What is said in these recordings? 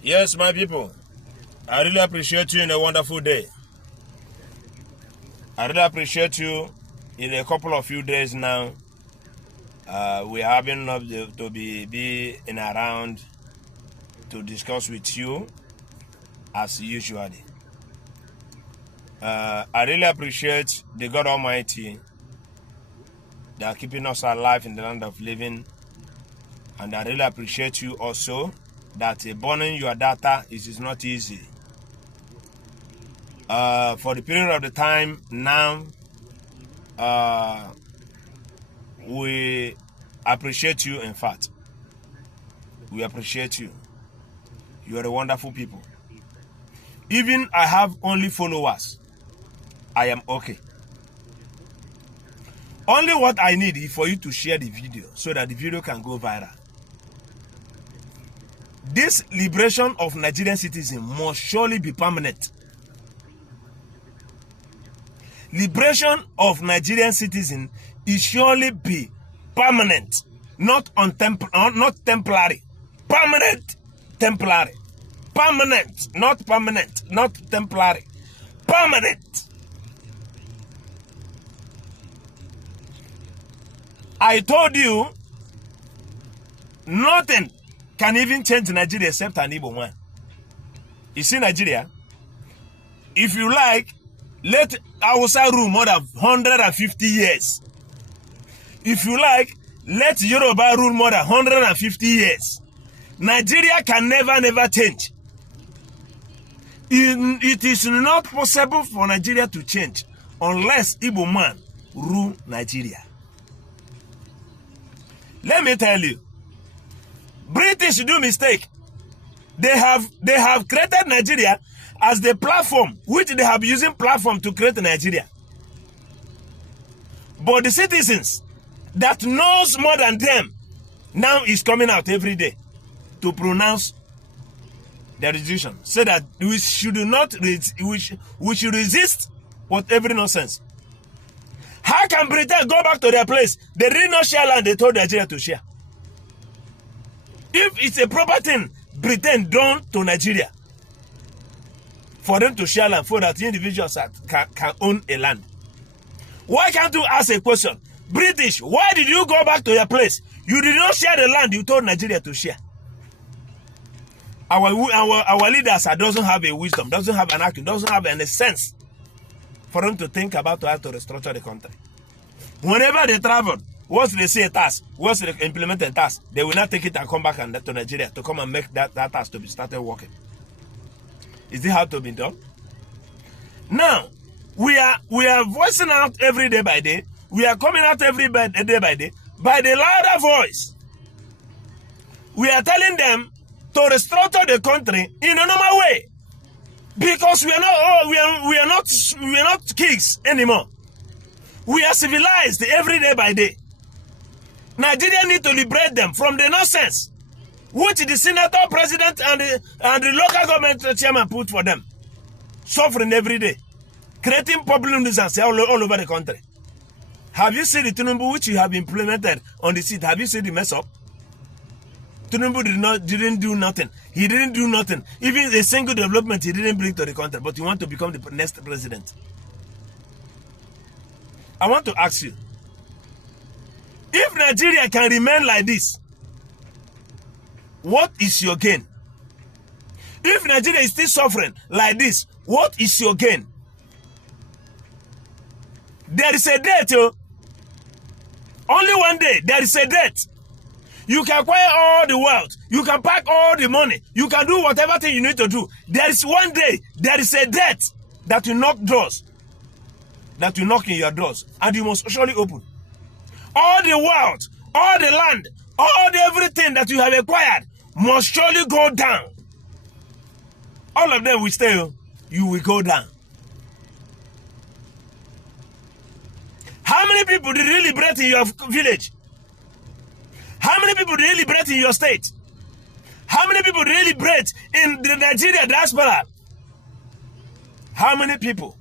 Yes, my people, I really appreciate you in a wonderful day. I really appreciate you in a couple of few days now. We are having to be in around to discuss with you as usually. I really appreciate the God Almighty that are keeping us alive in the land of living, and I really appreciate you also that burning your data is not easy. For the period of the time now, we appreciate you. In fact, we appreciate you. You are a wonderful people. Even I have only followers, I am okay. Only what I need is for you to share the video so that the video can go viral. This liberation of Nigerian citizens must surely be permanent. Liberation of Nigerian citizens is surely be permanent, not temporary. Permanent, temporary. Permanent, not permanent, not temporary. Permanent. I told you, nothing can even change Nigeria except an Igbo man. You see Nigeria? If you like, let Hausa rule more than 150 years. If you like, let Yoruba rule more than 150 years. Nigeria can never change. It is not possible for Nigeria to change unless Igbo man rule Nigeria. Let me tell you, British do mistake. They have created Nigeria as the platform, which they have using platform to create Nigeria. But the citizens that knows more than them now is coming out every day to pronounce their decision, so that we should resist whatever nonsense. How can Britain go back to their place? They did not share land, they told Nigeria to share. If it's a proper thing, Britain done to Nigeria for them to share land, for that individuals can own a land. Why can't you ask a question? British, why did you go back to your place? You did not share the land you told Nigeria to share. Our leaders doesn't have a wisdom, doesn't have an action, doesn't have any sense for them to think about how to restructure the country. Whenever they travel, once they see a task, once they implement a task, they will not take it and come back to Nigeria to come and make that task to be started working. Is this how to be done? Now, we are voicing out every day by day. We are coming out every day by day by the louder voice. We are telling them to restructure the country in a normal way, because we are not kids anymore. We are civilized every day by day. Nigeria need to liberate them from the nonsense which the senator, president, and the local government chairman put for them. Suffering every day, creating problems all over the country. Have you seen the Tinubu which you have implemented on the seat? Have you seen the mess up? Tinubu didn't do nothing. He didn't do nothing. Even a single development he didn't bring to the country, but he wants to become the next president. I want to ask you, if Nigeria can remain like this, what is your gain? If Nigeria is still suffering like this, what is your gain? There is a debt, yo. Only one day, there is a debt. You can acquire all the wealth. You can pack all the money. You can do whatever thing you need to do. There is one day, there is a debt that will knock doors. That will knock in your doors. And you must surely open. All the wealth, all the land, all the everything that you have acquired must surely go down. All of them will stay. You will go down. How many people did you liberate in your village? How many people did you liberate in your state? How many people did you liberate in the Nigeria diaspora? How many people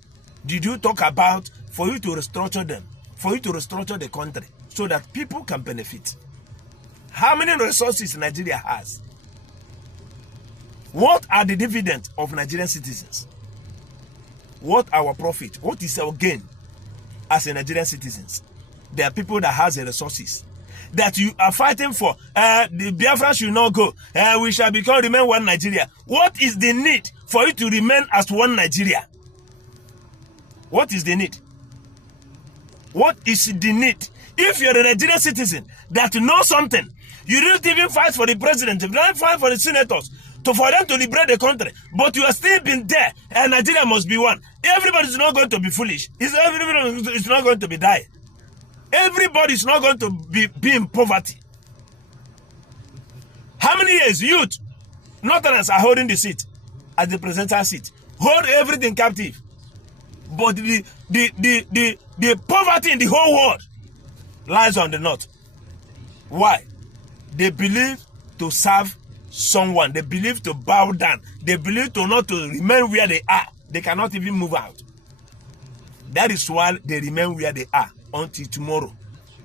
did you talk about for you to restructure them, for you to restructure the country so that people can benefit? How many resources Nigeria has? What are the dividends of Nigerian citizens? What our profit? What is our gain as a Nigerian citizens? There are people that has the resources that you are fighting for. The Biafra should not go. We shall remain one Nigeria. What is the need for you to remain as one Nigeria? What is the need? What is the need? If you're a Nigerian citizen that knows something, you didn't even fight for the president, you didn't fight for the senators, for them to liberate the country, but you are still been there, and Nigeria must be one. Everybody is not going to be foolish. Everybody is not going to be die. Everybody is not going to be in poverty. How many years youth, Northerners are holding the seat as the presidential seat, hold everything captive, but the poverty in the whole world lies on the North. Why? They believe to serve someone. They believe to bow down. They believe to not to remain where they are. They cannot even move out. That is why they remain where they are until tomorrow.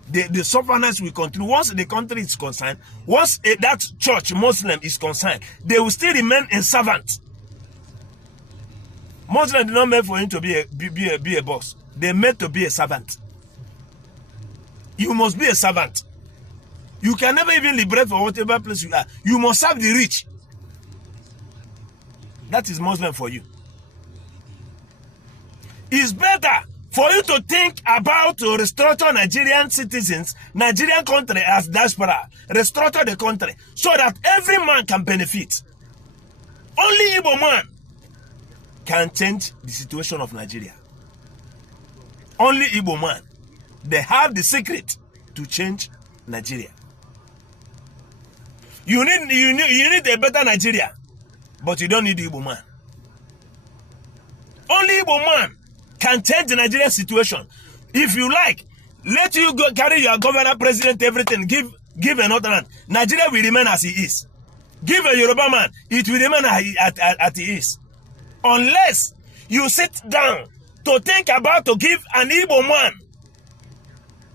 The suffering will continue. Once the country is concerned, once that church Muslim is concerned, they will still remain in servants. Muslims did not meant for him to be a boss. They meant to be a servant. You must be a servant. You can never even liberate for whatever place you are. You must serve the rich. That is Muslim for you. It's better for you to think about to restructure Nigerian citizens, Nigerian country as diaspora, restructure the country so that every man can benefit. Only Igbo man can change the situation of Nigeria. Only Igbo man. They have the secret to change Nigeria. You need a better Nigeria, but you don't need the Igbo man. Only Igbo man can change the Nigerian situation. If you like, let you go carry your governor, president, everything, give another man. Nigeria will remain as it is. Give a Yoruba man, it will remain as it is. Unless you sit down to think about to give an Igbo man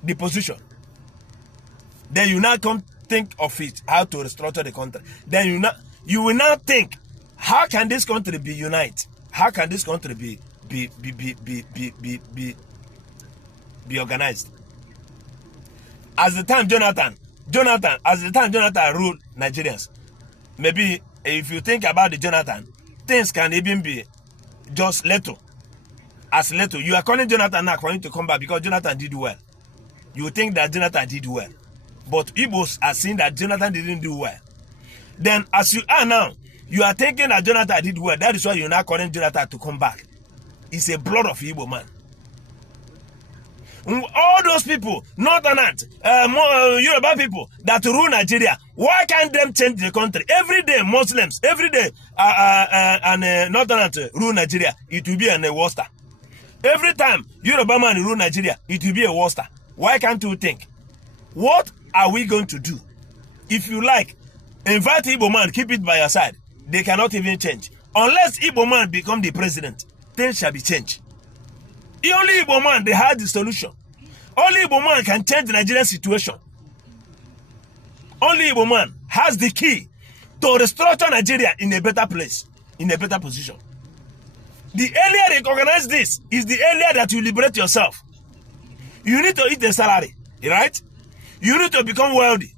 the position. Then you now come think of it, how to restructure the country. Then you will now think, how can this country be united? How can this country be organized? As the time Jonathan ruled Nigerians, maybe if you think about the Jonathan, things can even be just little. As little. You are calling Jonathan now for him to come back because Jonathan did well. You think that Jonathan did well. But Igbos are saying that Jonathan didn't do well. Then as you are now, you are thinking that Jonathan did well. That is why you're now calling Jonathan to come back. It's a blood of Igbo man. All those people, Northerners, Yoruba people that rule Nigeria, why can't them change the country? Every day Muslims, every day Northerners rule Nigeria, it will be a Worcester. Every time Yoruba man rule Nigeria, it will be a Worcester. Why can't you think? What are we going to do? If you like, invite Igbo man, keep it by your side. They cannot even change. Unless Igbo man become the president, things shall be changed. Only Igbo man, they have the solution. Only Igbo man can change the Nigerian situation. Only Igbo man has the key to restructure Nigeria in a better place, in a better position. The earlier they recognize this, is the earlier that you liberate yourself. You need to eat a salary, right? You need to become wealthy.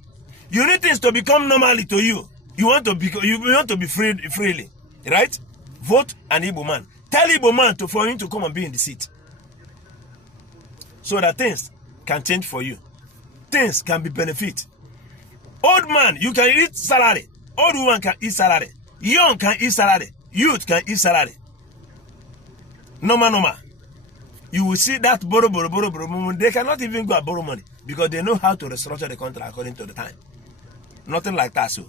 You need things to become normally to you. You want to be freely, right? Vote an Igbo man. Tell Igbo man for him to come and be in the seat. So that things can change for you. Things can be benefit. Old man, you can eat salary. Old woman can eat salary. Young can eat salary. Youth can eat salary. Normal. You will see that borrow. They cannot even go and borrow money because they know how to restructure the country according to the time. Nothing like that, so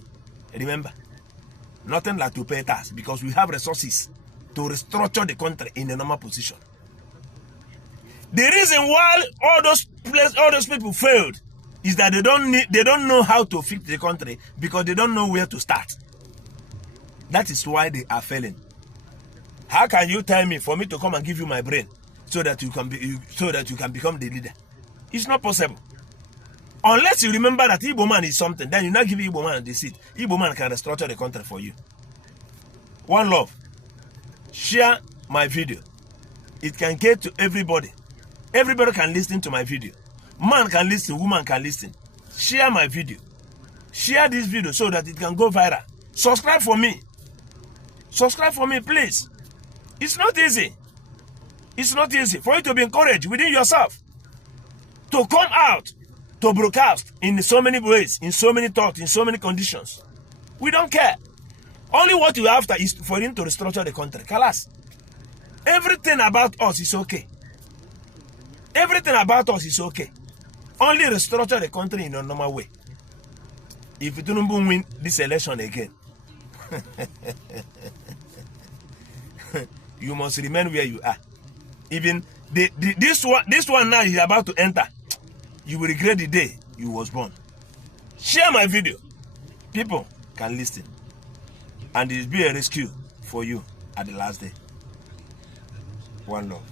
remember. Nothing like to pay tax because we have resources to restructure the country in a normal position. The reason why all those people failed is that they don't know how to fix the country because they don't know where to start. That is why they are failing. How can you tell me for me to come and give you my brain so that you can become the leader? It's not possible. Unless you remember that Igbo man is something, then you not give Igbo man the seat. Igbo man can restructure the country for you. One love. Share my video. It can get to everybody. Everybody can listen to my video. Man can listen, woman can listen. Share my video. Share this video so that it can go viral. Subscribe for me. Subscribe for me, please. It's not easy. It's not easy for you to be encouraged within yourself to come out, to broadcast in so many ways, in so many thoughts, in so many conditions. We don't care. Only what we after is for him to restructure the country. Kalas. Everything about us is okay. Everything about us is okay. Only restructure the country in a normal way. If you don't win this election again, you must remain where you are. Even this one now is about to enter. You will regret the day you was born. Share my video. People can listen. And it will be a rescue for you at the last day. One love.